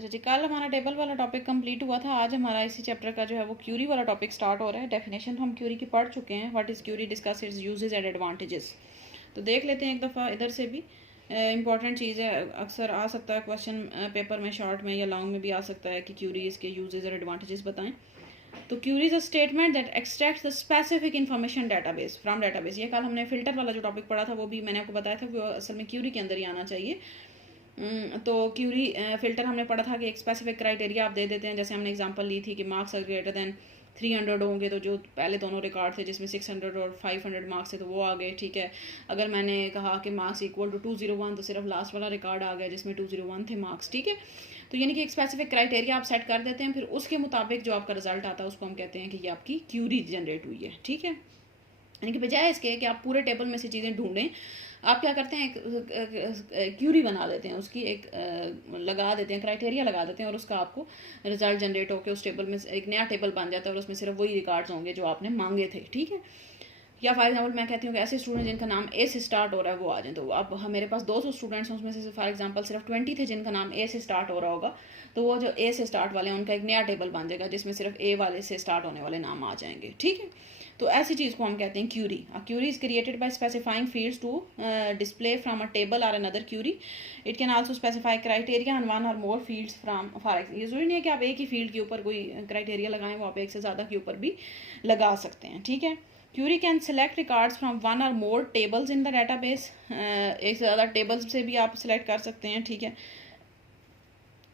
अच्छा जी, कल हमारा टेबल वाला टॉपिक कंप्लीट हुआ था। आज हमारा इसी चैप्टर का जो है वो क्यूरी वाला टॉपिक स्टार्ट हो रहा है। डेफिनेशन तो हम क्यूरी की पढ़ चुके हैं, what is query, discuss its uses and advantages. तो देख लेते हैं एक दफ़ा इधर से भी। इंपॉर्टेंट चीज़ है, अक्सर आ सकता है क्वेश्चन पेपर में, शॉर्ट में या लॉन्ग में भी आ सकता है कि क्यूरी इसके यूजेस और एडवांटेजेस बताएं। तो query is a statement that extracts the specific information database from database. ये कल हमने फिल्टर वाला जो टॉपिक पढ़ा था वो भी मैंने आपको बताया था, वो असल में क्यूरी के अंदर ही आना चाहिए। तो क्यूरी फिल्टर हमने पढ़ा था कि एक स्पेसिफिक क्राइटेरिया आप दे देते हैं। जैसे हमने एग्जांपल ली थी कि मार्क्स आर ग्रेटर देन 300 होंगे, तो जो पहले दोनों रिकॉर्ड थे जिसमें 600 और 500 मार्क्स थे तो वो आ गए, ठीक है। अगर मैंने कहा कि मार्क्स इक्वल टू 201 तो सिर्फ लास्ट वाला रिकॉर्ड आ गया जिसमें 201 थे मार्क्स, ठीक है। तो यानी कि एक स्पेसिफिक क्राइटेरिया आप सेट कर देते हैं, फिर उसके मुताबिक जो आपका रिजल्ट आता है उसको हम कहते हैं कि ये आपकी क्यूरी जनरेट हुई है, ठीक है। यानी कि बजाय इसके कि आप पूरे टेबल में से चीज़ें ढूंढें, आप क्या करते हैं, एक क्यूरी बना देते हैं, उसकी एक लगा देते हैं, क्राइटेरिया लगा देते हैं और उसका आपको रिजल्ट जनरेट होकर उस टेबल में एक नया टेबल बन जाता है और उसमें सिर्फ वही रिकॉर्ड्स होंगे जो आपने मांगे थे, ठीक है। या फॉर एग्जांपल मैं कहती हूँ कि ऐसे स्टूडेंट जिनका नाम ए से स्टार्ट हो रहा है वो आ जाए। तो अब मेरे पास 200 स्टूडेंट्स हैं, उसमें से फॉर एग्जांपल सिर्फ 20 थे जिनका नाम ए से स्टार्ट हो रहा होगा, तो वो जो ए से स्टार्ट वाले हैं उनका एक नया टेबल बन जाएगा जिसमें सिर्फ ए वाले से स्टार्ट होने वाले नाम आ जाएंगे, ठीक है। तो ऐसी चीज़ को हम कहते हैं query. Query is created by specifying fields to display from a table or another query. It can also specify criteria on one or more fields from for ये जरूरी नहीं है कि आप एक ही फील्ड के ऊपर कोई क्राइटेरिया लगाएं, वो आप एक से ज़्यादा के ऊपर भी लगा सकते हैं, ठीक है। Query can select records from one or more tables in the database. एक से ज़्यादा टेबल्स से भी आप सिलेक्ट कर सकते हैं, ठीक है।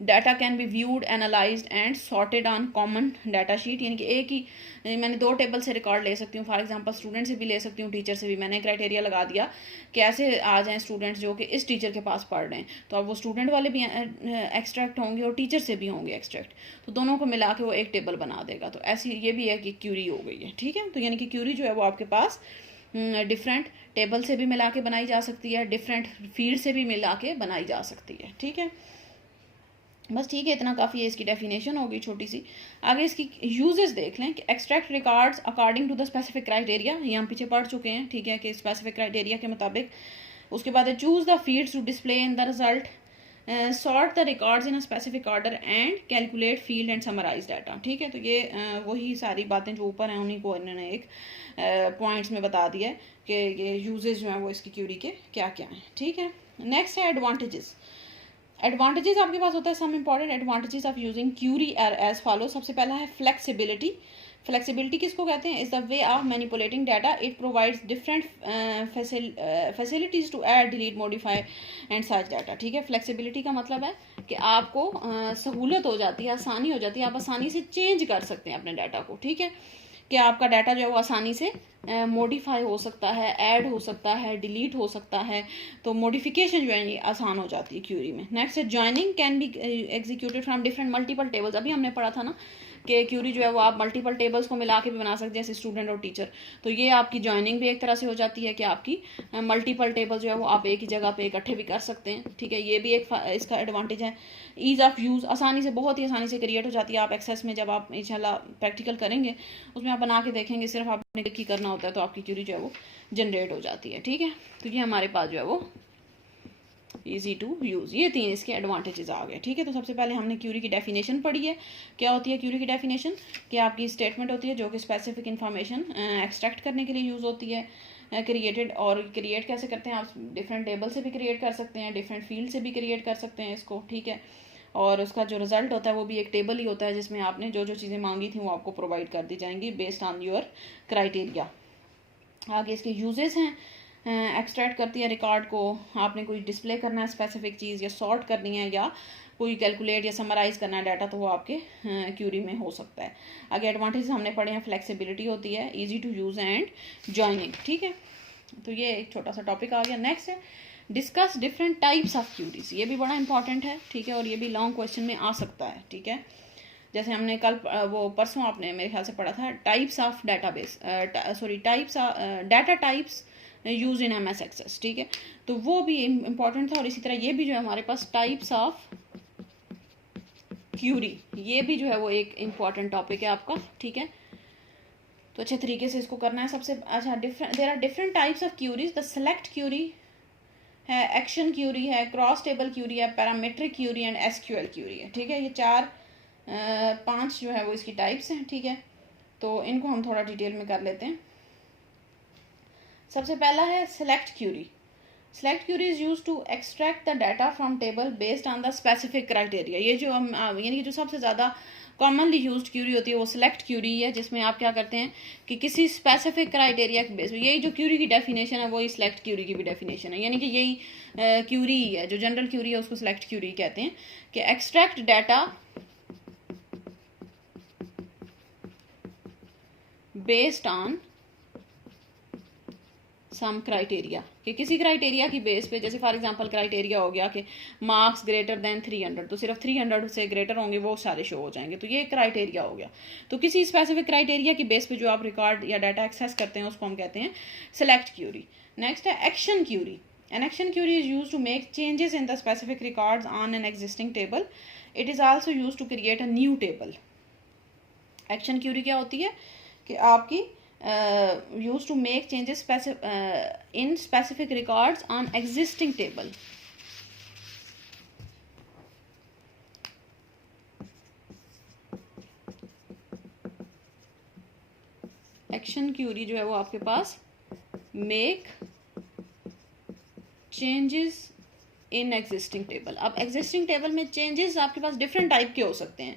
Data can be viewed, analysed and sorted on common data sheet. यानी कि एक ही मैंने दो टेबल से रिकॉर्ड ले सकती हूँ, फॉर एग्जांपल स्टूडेंट से भी ले सकती हूँ, टीचर से भी। मैंने क्राइटेरिया लगा दिया कि ऐसे आ जाएं स्टूडेंट्स जो कि इस टीचर के पास पढ़ रहे हैं, तो अब वो स्टूडेंट वाले भी एक्सट्रैक्ट होंगे और टीचर से भी होंगे एक्सट्रैक्ट, तो दोनों को मिला के वो एक टेबल बना देगा। तो ऐसी ये भी है कि क्यूरी हो गई है, ठीक है। तो यानी कि क्यूरी जो है वो आपके पास डिफरेंट टेबल से भी मिला के बनाई जा सकती है, डिफरेंट फील्ड से भी मिला के बनाई जा सकती है, ठीक है। बस ठीक है, इतना काफ़ी है, इसकी डेफिनेशन होगी छोटी सी। आगे इसकी यूजेस देख लें कि extract records according to the specific criteria, ये हम पीछे पढ़ चुके हैं, ठीक है, कि स्पेसिफिक क्राइटेरिया के मुताबिक। उसके बाद choose the fields to display in the result, sort the records in a specific order and calculate field and summarize data, ठीक है। तो ये वही सारी बातें जो ऊपर हैं उन्हीं को इन्होंने एक पॉइंट्स में बता दिया है कि ये यूजेस जो हैं वो इसकी क्यूरी के क्या क्या हैं, ठीक है। नेक्स्ट है एडवांटेजेस। एडवांटेजेस आपके पास होता है, some important advantages of using query are as follow. सबसे पहला है फ्लेक्सिबिलिटी। फ्लेक्सिबिलिटी किसको कहते हैं? Is the way of manipulating data. It provides different facilities to add, delete, modify and search data, ठीक है। फ्लेक्सिबिलिटी का मतलब है कि आपको सहूलत हो जाती है, आसानी हो जाती है, आप आसानी से चेंज कर सकते हैं अपने डाटा को, ठीक है। कि आपका डाटा जो है वो आसानी से मॉडिफाई हो सकता है, ऐड हो सकता है, डिलीट हो सकता है। तो मॉडिफिकेशन जो है ये आसान हो जाती है क्यूरी में। नेक्स्ट है joining can be executed from different multiple tables. अभी हमने पढ़ा था ना कि क्यूरी जो है वो आप मल्टीपल टेबल्स को मिला के भी बना सकते हैं, जैसे स्टूडेंट और टीचर। तो ये आपकी जॉइनिंग भी एक तरह से हो जाती है कि आपकी मल्टीपल टेबल जो है वो आप एक ही जगह पे इकट्ठे भी कर सकते हैं, ठीक है। ये भी एक इसका एडवांटेज है। ईज़ ऑफ यूज़, आसानी से, बहुत ही आसानी से क्रिएट हो जाती है। आप एक्सेस में जब आप इंशाल्लाह प्रैक्टिकल करेंगे उसमें आप बना के देखेंगे, सिर्फ आपने क्लिक ही करना होता है तो आपकी क्यूरी जो है वो जनरेट हो जाती है, ठीक है। तो ये हमारे पास जो है वो ईजी टू यूज़, ये तीन इसके एडवांटेजेस आ गए, ठीक है। तो सबसे पहले हमने क्यूरी की डेफिनेशन पढ़ी है। क्या होती है क्यूरी की डेफिनेशन? कि आपकी स्टेटमेंट होती है जो कि स्पेसिफिक इन्फॉर्मेशन एक्सट्रैक्ट करने के लिए यूज़ होती है। क्रिएटेड, और क्रिएट कैसे करते हैं? आप डिफरेंट टेबल से भी क्रिएट कर सकते हैं, डिफरेंट फील्ड से भी क्रिएट कर सकते हैं इसको, ठीक है। और उसका जो रिजल्ट होता है वो भी एक टेबल ही होता है जिसमें आपने जो जो चीज़ें मांगी थी वो आपको प्रोवाइड कर दी जाएंगी बेस्ड ऑन योर क्राइटेरिया। आगे इसके यूजेस हैं, एक्सट्रैक्ट करती है रिकॉर्ड को, आपने कोई डिस्प्ले करना है स्पेसिफिक चीज़, या सॉर्ट करनी है, या कोई कैलकुलेट या समराइज करना है डाटा, तो वो आपके क्यूरी में हो सकता है। आगे एडवांटेज हमने पढ़े हैं, फ्लेक्सिबिलिटी होती है, easy to use and joining, ठीक है। तो ये एक छोटा सा टॉपिक आ गया। नेक्स्ट है discuss different types of queries. ये भी बड़ा इंपॉर्टेंट है, ठीक है, और ये भी लॉन्ग क्वेश्चन में आ सकता है, ठीक है। जैसे हमने कल वो परसों आपने मेरे ख्याल से पढ़ा था types of database, sorry types data types use in M S Access, ठीक है। तो वो भी इम्पॉर्टेंट था। और इसी तरह ये भी जो है हमारे पास टाइप्स ऑफ क्यूरी, ये भी जो है वो एक इम्पॉर्टेंट टॉपिक है आपका, ठीक है। तो अच्छे तरीके से इसको करना है। सबसे अच्छा, there are different types of queries. The select query है, एक्शन क्यूरी है, क्रॉस टेबल क्यूरी है, parametric query and SQL query है। ठीक है, ये पांच जो है वो इसकी टाइप्स हैं। ठीक है, तो इनको हम थोड़ा डिटेल में कर लेते हैं। सबसे पहला है select query. Select query is use to extract the data from table based on the specific criteria. ये जो हम यानी कि जो सबसे ज़्यादा कॉमनली यूज्ड क्यूरी होती है वो सिलेक्ट क्यूरी है, जिसमें आप क्या करते हैं कि किसी स्पेसिफिक क्राइटेरिया के बेस पे, यही जो क्यूरी की डेफिनेशन है वही सिलेक्ट क्यूरी की भी डेफिनेशन है, यानी कि यही क्यूरी है, जो जनरल क्यूरी है उसको सिलेक्ट क्यूरी कहते हैं, कि extract data based on some criteria, कि किसी क्राइटेरिया की बेस पे, जैसे फॉर एग्जांपल क्राइटेरिया हो गया कि मार्क्स ग्रेटर देन 300, तो सिर्फ 300 से ग्रेटर होंगे वो सारे शो हो जाएंगे, तो ये क्राइटेरिया हो गया। तो किसी स्पेसिफिक क्राइटेरिया की बेस पे जो आप रिकॉर्ड या डाटा एक्सेस करते हैं उसको हम कहते हैं सेलेक्ट क्यूरी। नेक्स्ट है action query. An action query is used to make changes in the specific records on an existing table. It is also used to create a new table. Action query क्या होती है कि आपकी used to make changes in specific records on existing table. Action query जो है वो आपके पास make changes in existing table. अब existing table में changes आपके पास different type के हो सकते हैं।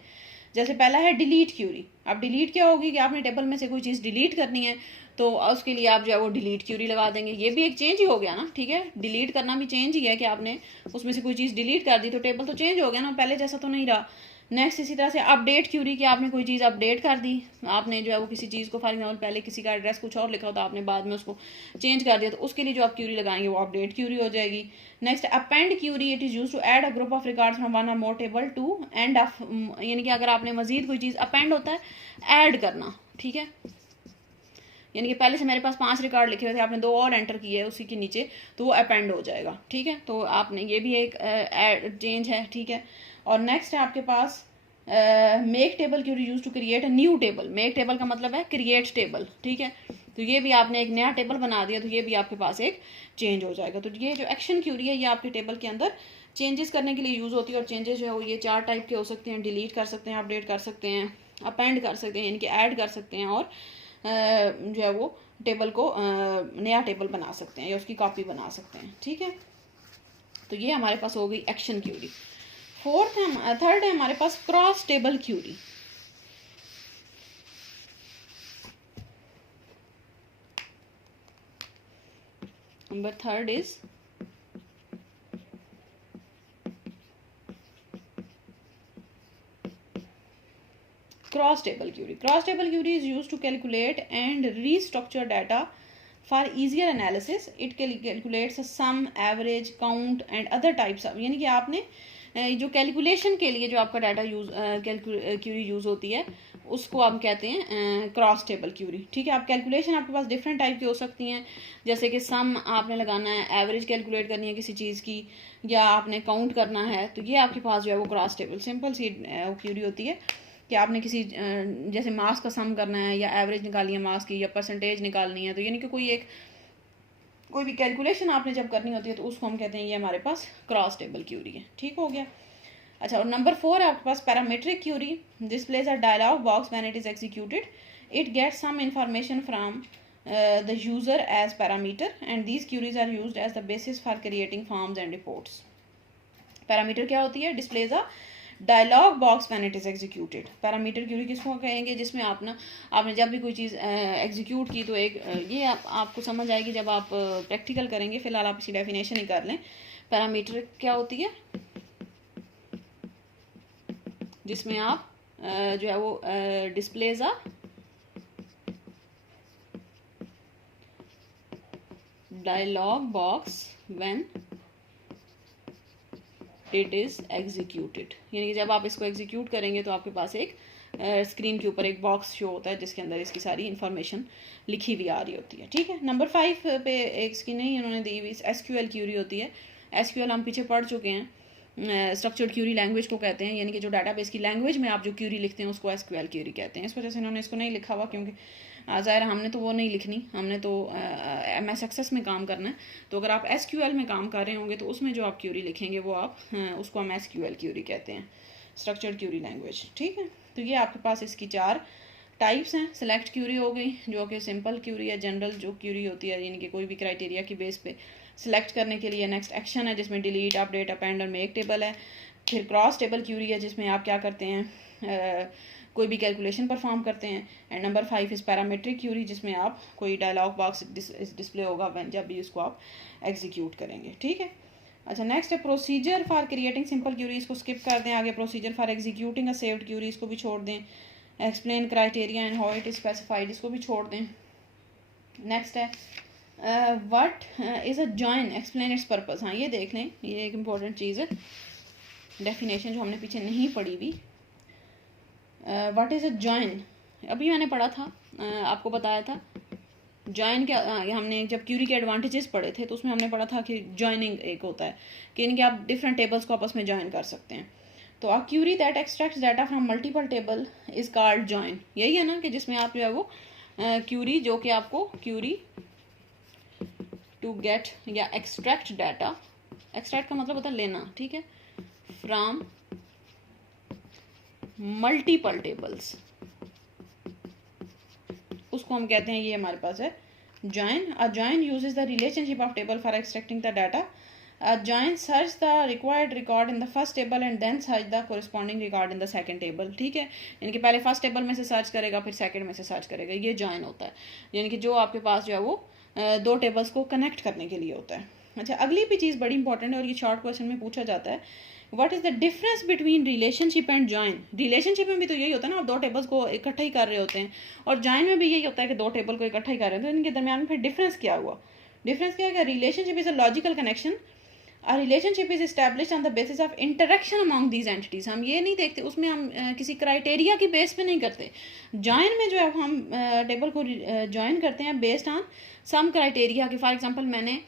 जैसे पहला है डिलीट क्यूरी। अब डिलीट क्या होगी कि आपने टेबल में से कोई चीज़ डिलीट करनी है तो उसके लिए आप जो है वो डिलीट क्यूरी लगा देंगे। ये भी एक चेंज ही हो गया ना, ठीक है, डिलीट करना भी चेंज ही है कि आपने उसमें से कोई चीज़ डिलीट कर दी तो टेबल तो चेंज हो गया ना, पहले जैसा तो नहीं रहा। नेक्स्ट इसी तरह से अपडेट क्यूरी की, आपने कोई चीज़ अपडेट कर दी, आपने जो है वो किसी चीज़ को फॉर एग्जाम्पल पहले किसी का एड्रेस कुछ और लिखा होता, आपने बाद में उसको चेंज कर दिया, तो उसके लिए जो आप क्यूरी लगाएंगे वो अपडेट क्यूरी हो जाएगी। Next append query, it is use to add a group of records from one or more table to end of, यानी कि अगर आपने मजीद कोई चीज़ अपेंड होता है ऐड करना, ठीक है, यानी कि पहले से मेरे पास 5 रिकॉर्ड लिखे हुए थे, आपने 2 और एंटर किए उसी के नीचे तो वो अपेंड हो जाएगा। ठीक है, तो आपने ये भी एक चेंज है। ठीक है, और नेक्स्ट है आपके पास make table query use to create a new table. Make table का मतलब है क्रिएट टेबल। ठीक है, तो ये भी आपने एक नया टेबल बना दिया तो ये भी आपके पास एक चेंज हो जाएगा। तो ये जो एक्शन क्यूरी है ये आपके टेबल के अंदर चेंजेस करने के लिए यूज होती है, और चेंजेस जो है वो ये 4 टाइप के हो सकते हैं। डिलीट कर सकते हैं, अपडेट कर सकते हैं, अपेंड कर सकते हैं यानी कि ऐड कर सकते हैं, और जो है वो टेबल को नया टेबल बना सकते हैं या उसकी कॉपी बना सकते हैं। ठीक है, तो ये हमारे पास हो गई एक्शन क्यूरी। थर्ड है हमारे पास cross table query. Number third is cross table query. Cross table query is used to calculate and restructure data for easier analysis. It calculates a sum, average, count and other types of, यानी कि आपने जो calculation के लिए जो आपका data Curie use होती है उसको आप कहते हैं क्रॉस टेबल क्यूरी। ठीक है, आप कैलकुलेशन आपके पास डिफरेंट टाइप की हो सकती हैं, जैसे कि सम आपने लगाना है, एवरेज कैलकुलेट करनी है किसी चीज़ की, या आपने काउंट करना है, तो ये आपके पास जो है वो क्रॉस टेबल सिंपल सी क्यूरी होती है कि आपने किसी जैसे मार्क्स का सम करना है या एवरेज निकालनी है मार्क्स की या परसेंटेज निकालनी है, तो यानी कि कोई भी कैलकुलेशन आपने जब करनी होती है तो उसको हम कहते हैं ये हमारे पास क्रॉस टेबल क्यूरी है। ठीक हो गया। अच्छा, और नंबर 4 है आपके पास parametric query. This place a dialog box when it is executed, it gets some information from the user as parameter and these queries are used as the basis for creating forms and reports. Parameter क्या होती है? Displays a dialog box when it is executed. Parameter query किसको कहेंगे? जिसमें आपने जब भी कोई चीज़ एग्जीक्यूट की तो एक ये आपको समझ आएगी जब आप प्रैक्टिकल करेंगे, फिलहाल आप इसी डेफिनेशन ही कर लें। पैरामीटर क्या होती है? जिसमें आप जो है वो displays a dialog box when it is executed, यानी कि जब आप इसको एग्जीक्यूट करेंगे तो आपके पास एक स्क्रीन के ऊपर एक बॉक्स शो होता है जिसके अंदर इसकी सारी इन्फॉर्मेशन लिखी हुई आ रही होती है। ठीक है, नंबर 5 पे एक इसकी नहीं उन्होंने दी हुई एसक्यूएल क्यूरी होती है। एसक्यूएल हम पीछे पढ़ चुके हैं, स्ट्रक्चर्ड क्यूरी लैंग्वेज को कहते हैं, यानी कि जो डाटाबेस की लैंग्वेज में आप जो क्यूरी लिखते हैं उसको एसक्यूएल क्यूरी कहते हैं। इस वजह से इन्होंने इसको नहीं लिखा हुआ क्योंकि ज़ाहिर हमने तो वो नहीं लिखनी, हमने तो MS Access में काम करना है। तो अगर आप SQL में काम कर रहे होंगे तो उसमें जो आप क्यूरी लिखेंगे वो आप उसको हम SQL क्यूरी कहते हैं, स्ट्रक्चर्ड क्यूरी लैंग्वेज, ठीक है। तो ये आपके पास इसकी 4 टाइप्स हैं। सेलेक्ट क्यूरी हो गई जो कि सिंपल क्यूरी है, जनरल जो क्यूरी होती है यानी कि कोई भी क्राइटेरिया की बेस पे सिलेक्ट करने के लिए। नेक्स्ट एक्शन है जिसमें डिलीट, अपडेट, अपेंड और मेक टेबल है। फिर क्रॉस टेबल क्यूरी है जिसमें आप क्या करते हैं, कोई भी कैलकुलेशन परफॉर्म करते हैं। एंड नंबर 5 इस पैरामीट्रिक क्यूरी जिसमें आप कोई डायलॉग बॉक्स डिस्प्ले होगा जब भी उसको आप एग्जीक्यूट करेंगे, ठीक है। अच्छा, नेक्स्ट है procedure for creating simple query, इसको स्किप कर दें। आगे procedure for executing a saved query, इसको भी छोड़ दें। Explain criteria and how it is specified, इसको भी छोड़ दें। नेक्स्ट है what is a join, explain its purpose. हाँ, ये देख लें, ये एक इम्पॉर्टेंट चीज़ है, डेफिनेशन जो हमने पीछे नहीं पढ़ी हुई। व्हाट इज़ अ जॉइन, अभी मैंने पढ़ा था, आपको बताया था जॉइन क्या। हमने जब क्यूरी के एडवांटेजेस पढ़े थे तो उसमें हमने पढ़ा था कि जॉइनिंग एक होता है कि इनके आप डिफरेंट टेबल्स को आपस में जॉइन कर सकते हैं। तो a query that extracts data from multiple table is called join, यही है ना, कि जिसमें आप जो है वो क्यूरी जो कि आपको क्यूरी टू गेट या एक्सट्रैक्ट डाटा, एक्सट्रैक्ट का मतलब होता है लेना, ठीक है, फ्रॉम मल्टीपल टेबल्स, उसको हम कहते हैं, ये हमारे पास है join. A join uses the relationship of table for extracting the data. A join search the required record in the first table and then search the corresponding record in the second table, ठीक है। यानी कि पहले first table में से search करेगा फिर second में से सर्च करेगा, ये जॉइन होता है। यानी कि जो आपके पास जो है वो दो टेबल्स को कनेक्ट करने के लिए होता है। अच्छा, अगली भी चीज़ बड़ी इंपॉर्टेंट है और ये शॉर्ट क्वेश्चन में पूछा जाता है, what is the difference between relationship and join. Relationship में भी तो यही होता है ना, आप दो टेबल्स को इकट्ठा ही कर रहे होते हैं, और जॉइन में भी यही होता है कि दो टेबल को इकट्ठा ही कर रहे हैं। तो इनके दरमियान में फिर डिफरेंस क्या हुआ? डिफरेंस क्या है? Relationship is a logical connection, A relationship is established on the basis of interaction among these entities। हम ये नहीं देखते उसमें, हम किसी क्राइटेरिया की बेस पे नहीं करते। जॉइन में जो है हम टेबल को जॉइन करते हैं बेस्ड ऑन सम क्राइटेरिया के। फॉर एग्जांपल मैंने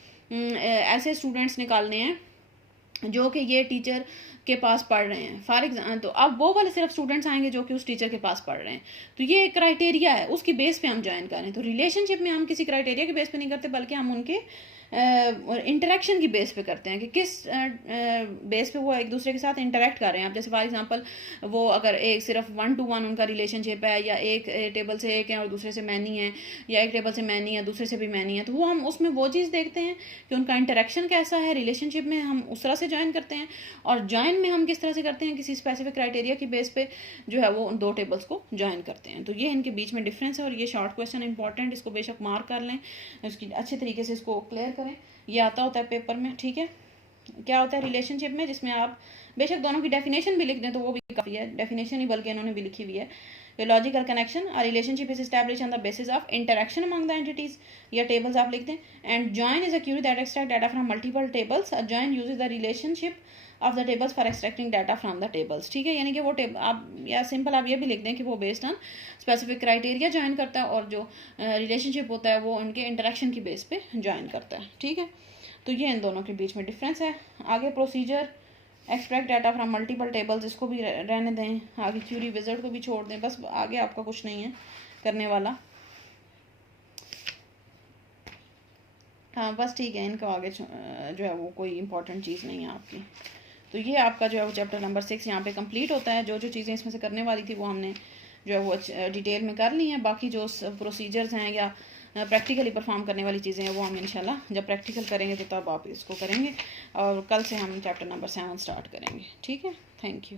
ऐसे स्टूडेंट्स निकालने हैं जो कि ये टीचर के पास पढ़ रहे हैं, फॉर एग्जाम्पल, तो अब वो वाले सिर्फ स्टूडेंट्स आएंगे जो कि उस टीचर के पास पढ़ रहे हैं, तो ये एक क्राइटेरिया है, उसकी बेस पे हम ज्वाइन करें। तो रिलेशनशिप में हम किसी क्राइटेरिया के बेस पे नहीं करते, बल्कि हम उनके इंटरेक्शन की बेस पे करते हैं कि किस बेस पे वो एक दूसरे के साथ इंटरेक्ट कर रहे हैं। आप जैसे फॉर एग्जांपल वो अगर एक सिर्फ 1-to-1 उनका रिलेशनशिप है, या एक टेबल से एक है और दूसरे से मैनी है, या एक टेबल से मैनी है दूसरे से भी मैनी है, तो वो हम उसमें वो चीज़ देखते हैं कि उनका इंटरेक्शन कैसा है। रिलेशनशिप में हम उस तरह से ज्वाइन करते हैं, और ज्वाइन में हम किस तरह से करते हैं, किसी स्पेसिफिक क्राइटेरिया की बेस पे जो है वो उन दो टेबल्स को ज्वाइन करते हैं। तो ये इनके बीच में डिफरेंस है, और ये शॉर्ट क्वेश्चन इंपॉर्टेंट, इसको बेशक मार्क कर लें, उसकी अच्छे तरीके से इसको क्लियर करें। ये आता होता है पेपर में, ठीक है। क्या होता है रिलेशनशिप में, जिसमें आप बेशक दोनों की डेफिनेशन भी लिख दें तो वो भी काफ़ी है, डेफिनेशन ही बल्कि इन्होंने भी लिखी हुई है। Logical connection, a relationship is established on the basis of interaction among the entities, या टेबल्स आप लिख दें। And join is a query that extract data from multiple tables. A join uses the relationship of the tables for extracting data from the tables, ठीक है। यानी कि वो आप या सिंपल आप ये भी लिख दें कि वो based on specific criteria join करता है, और जो रिलेशनशिप होता है वो उनके इंटरेक्शन की बेस पे ज्वाइन करता है, ठीक है। तो ये इन दोनों के बीच में डिफरेंस है। आगे procedure extract data from multiple tables, इसको भी रहने दें। आगे क्यूरी विज़ार्ड को भी छोड़ दें, बस आगे आपका कुछ नहीं है करने वाला। हाँ बस ठीक है, इनका आगे जो है वो कोई इंपॉर्टेंट चीज़ नहीं है आपकी। तो ये आपका जो है वो चैप्टर नंबर 6 यहाँ पे कंप्लीट होता है। जो जो चीज़ें इसमें से करने वाली थी वो हमने जो है वो डिटेल में कर ली हैं। बाकी जो प्रोसीजर्स हैं या प्रैक्टिकली परफॉर्म करने वाली चीज़ें हैं वो हम इंशाल्लाह जब प्रैक्टिकल करेंगे तो तब आप इसको करेंगे, और कल से हम चैप्टर नंबर 7 स्टार्ट करेंगे, ठीक है। Thank you.